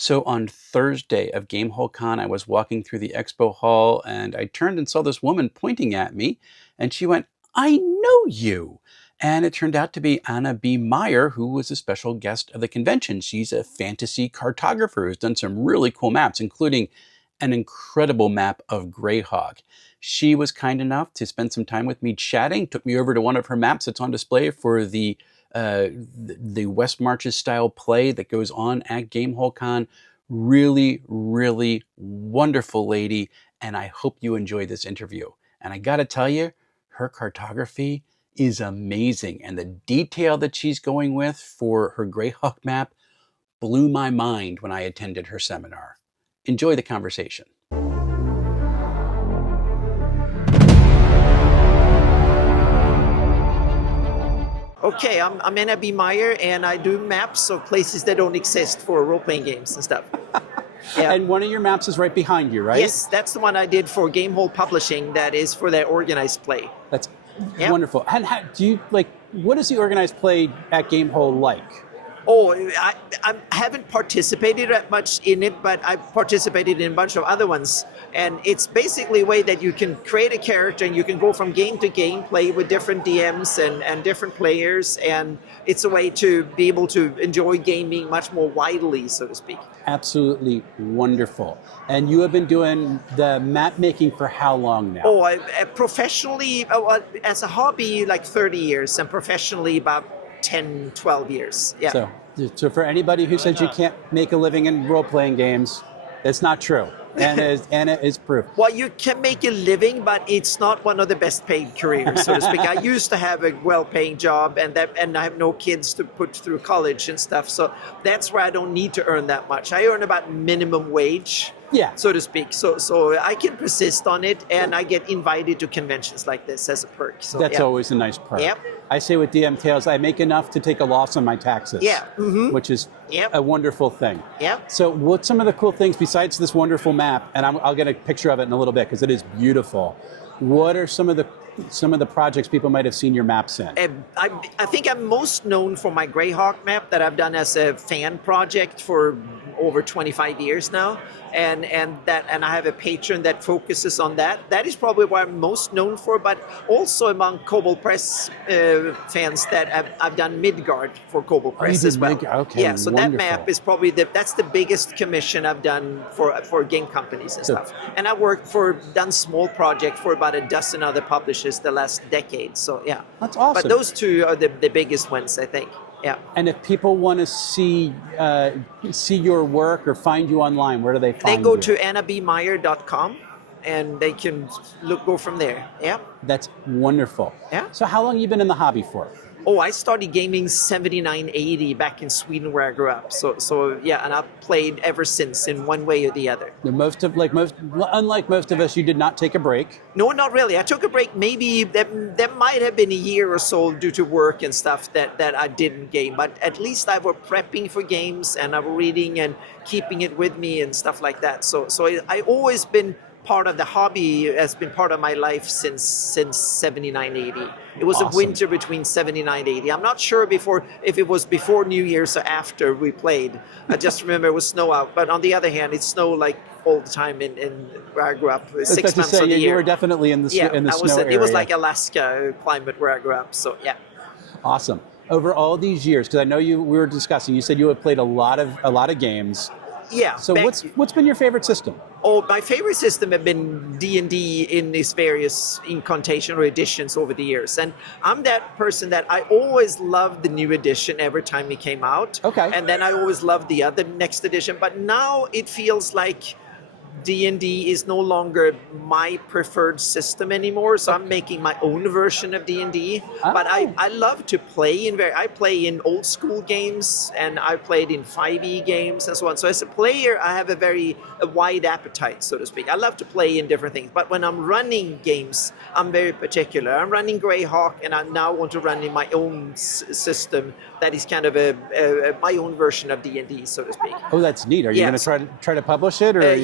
So on Thursday of GameHole Con, I was walking through the expo hall and I turned and saw this woman pointing at me and she went, "I know you." And it turned out to be Anna B. Meyer, who was a special guest of the convention. She's a fantasy cartographer who's done some really cool maps, including an incredible map of Greyhawk. She was kind enough to spend some time with me chatting, took me over to one of her maps that's on display for the West Marches style play that goes on at GameHole Con. Really, really wonderful lady, and I hope you enjoy this interview. And I gotta tell you, her cartography is amazing, and the detail that she's going with for her Greyhawk map blew my mind when I attended her seminar. Enjoy the conversation. Okay, I'm Anna B. Meyer, and I do maps of places that don't exist for role-playing games and stuff. Yeah. And one of your maps is right behind you, right? Yes, that's the one I did for GameHole Publishing. That is for their organized play. That's wonderful. And do you what is the organized play at GameHole like? Oh, I haven't participated that much in it, but I've participated in a bunch of other ones. And it's basically a way that you can create a character and you can go from game to game, play with different DMs and different players. And it's a way to be able to enjoy gaming much more widely, so to speak. Absolutely wonderful. And you have been doing the map making for how long now? Oh, professionally, as a hobby, like 30 years, and professionally about 10, 12 years. Yeah. So for anybody who says you can't make a living in role-playing games, it's not true. Anna is proof. Well, you can make a living, but it's not one of the best paid careers, so to speak. I used to have a well-paying job, and I have no kids to put through college and stuff, so that's where I don't need to earn that much. I earn about minimum wage, so to speak. So I can persist on it, and I get invited to conventions like this as a perk. So that's always a nice perk. Yep. I say with DM Tales, I make enough to take a loss on my taxes. Yeah. Mm-hmm. Which is a wonderful thing. Yeah. So what's some of the cool things besides this wonderful map? And I'll get a picture of it in a little bit because it is beautiful. What are some of the projects people might have seen your maps in? I think I'm most known for my Greyhawk map that I've done as a fan project for over 25 years now, and I have a patron that focuses on that. That is probably what I'm most known for, but also among Kobold Press fans that I've done Midgard for Kobold Press as well. Okay, yeah, so wonderful. That map is probably that's the biggest commission I've done for game companies and stuff. And I done small projects for about a dozen other publishers the last decade. So yeah, that's awesome. But those two are the biggest ones, I think. Yeah. And if people want to see your work or find you online, where do they find you? They go to annabmeyer.com and they can go from there. Yeah. That's wonderful. Yeah. So how long have you been in the hobby for? Oh, I started gaming 79, 80 back in Sweden where I grew up. So yeah, and I've played ever since in one way or the other. Unlike most of us, you did not take a break. No, not really. I took a break. Maybe that might have been a year or so due to work and stuff that I didn't game. But at least I was prepping for games and I was reading and keeping it with me and stuff like that. So I always been part of the hobby, has been part of my life since 79, 80. It was awesome. A winter between 79 and 80. I'm not sure if it was before New Year's or after we played. I just remember it was snow out. But on the other hand, it snowed like all the time in where I grew up. 6 months of the year. You were definitely in the snow area. It was like Alaska climate where I grew up. So yeah. Awesome. Over all these years, because I know we were discussing, you said you have played a lot of games. Yeah. So what's been your favorite system? Oh, my favorite system have been D&D in its various incantation or editions over the years. And I'm that person that I always loved the new edition every time it came out. Okay. And then I always loved the other next edition. But now it feels like D&D is no longer my preferred system anymore, so I'm making my own version of D&D. Oh. But I love to play I play in old school games, and I played in 5e games and so on. So as a player, I have a wide appetite, so to speak. I love to play in different things. But when I'm running games, I'm very particular. I'm running Greyhawk, and I now want to run in my own system that is kind of my own version of D&D, so to speak. Oh, that's neat. Are you going to try to publish it? Or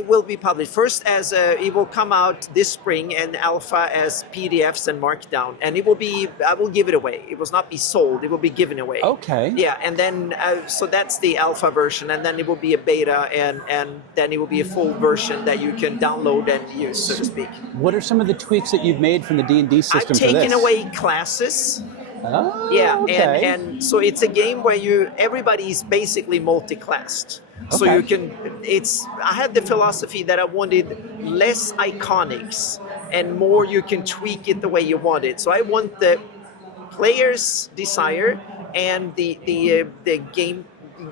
it will be published first as it will come out this spring and alpha as PDFs and markdown, and it will be. I will give it away. It will not be sold. It will be given away. Okay. Yeah, and then so that's the alpha version, and then it will be a beta, and then it will be a full version that you can download and use, so to speak. What are some of the tweaks that you've made from the D&D system for this? I've taken away classes. Oh, yeah, okay. and so it's a game where everybody is basically multi-classed. So Okay. you can, I had the philosophy that I wanted less iconics and more you can tweak it the way you want it. So I want the player's desire and the game,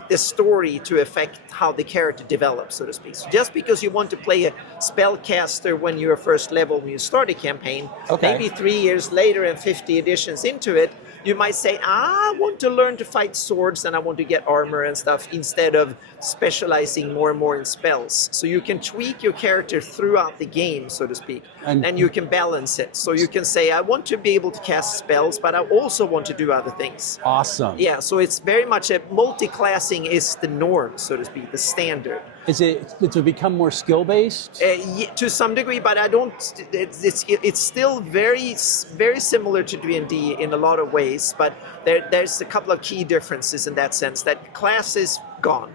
the story to affect how the character develops, so to speak. So just because you want to play a spellcaster when you're first level, when you start a campaign, okay. maybe 3 years later and 50 editions into it, you might say, I want to learn to fight swords and I want to get armor and stuff instead of specializing more and more in spells. So you can tweak your character throughout the game, so to speak, and you can balance it. So you can say, I want to be able to cast spells, but I also want to do other things. Awesome. Yeah, so it's very much multi-classing is the norm, so to speak, the standard. Is it to become more skill-based? Yeah, to some degree, but I don't. It's still very similar to D&D in a lot of ways. But there's a couple of key differences in that sense. That class is gone.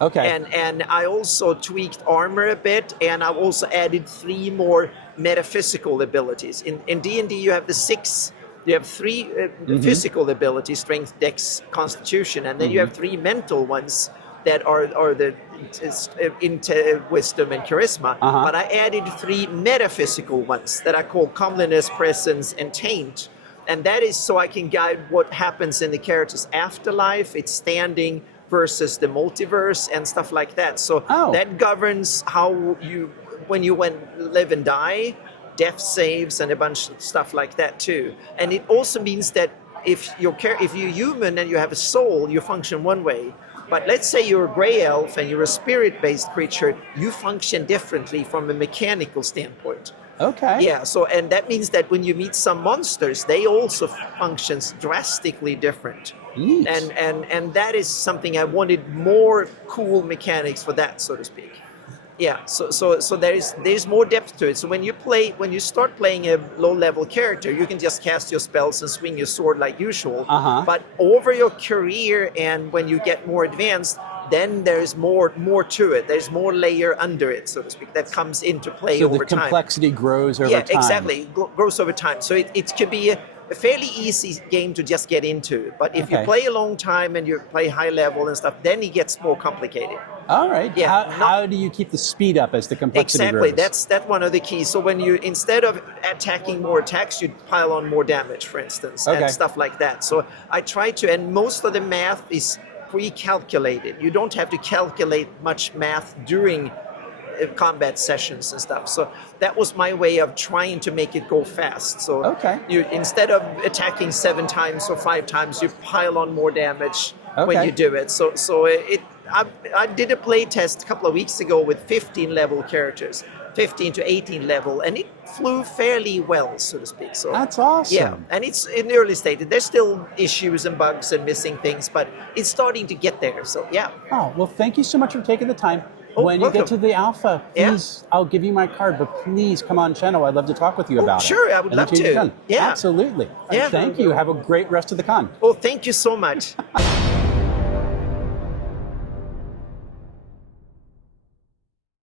Okay. And I also tweaked armor a bit, and I've also added 3 more metaphysical abilities. In D&D, you have the 6. You have 3 physical abilities: strength, dex, constitution, and then you have 3 mental ones that are the wisdom and charisma. But I added 3 metaphysical ones that I call comeliness, presence, and taint. And that is so I can guide what happens in the character's afterlife, its standing versus the multiverse and stuff like that. So that governs how when you live and die, death saves, and a bunch of stuff like that too. And it also means that if you're human and you have a soul, you function one way. But let's say you're a gray elf and you're a spirit-based creature, you function differently from a mechanical standpoint. Okay. Yeah, so and that means that when you meet some monsters, they also function drastically different. Neat. And that is something I wanted more cool mechanics for that, so to speak. Yeah, so there's more depth to it. So when you start playing a low-level character, you can just cast your spells and swing your sword like usual. But over your career and when you get more advanced, then there's more to it. There's more layer under it, so to speak, that comes into play over time. So the complexity grows over time. Yeah, exactly. Grows over time. So it could be a fairly easy game to just get into. But if you play a long time and you play high level and stuff, then it gets more complicated. All right. Yeah. How do you keep the speed up as the complexity grows? Exactly. That's one of the keys. So when you, instead of attacking more attacks, you pile on more damage, for instance, and stuff like that. So I try to, and most of the math is pre-calculated. You don't have to calculate much math during combat sessions and stuff. So that was my way of trying to make it go fast. So you, instead of attacking 7 times or 5 times, you pile on more damage when you do it. So I did a play test a couple of weeks ago with 15 level characters, 15 to 18 level, and it flew fairly well, so to speak. So that's awesome. Yeah, and it's in the early stage. There's still issues and bugs and missing things, but it's starting to get there. So yeah. Oh, well, thank you so much for taking the time. When you welcome. get to the alpha, please, I'll give you my card, but please come on channel. I'd love to talk with you about it. Sure, I would love to. Yeah. Absolutely. Yeah. Thank you. Have a great rest of the con. Oh, thank you so much.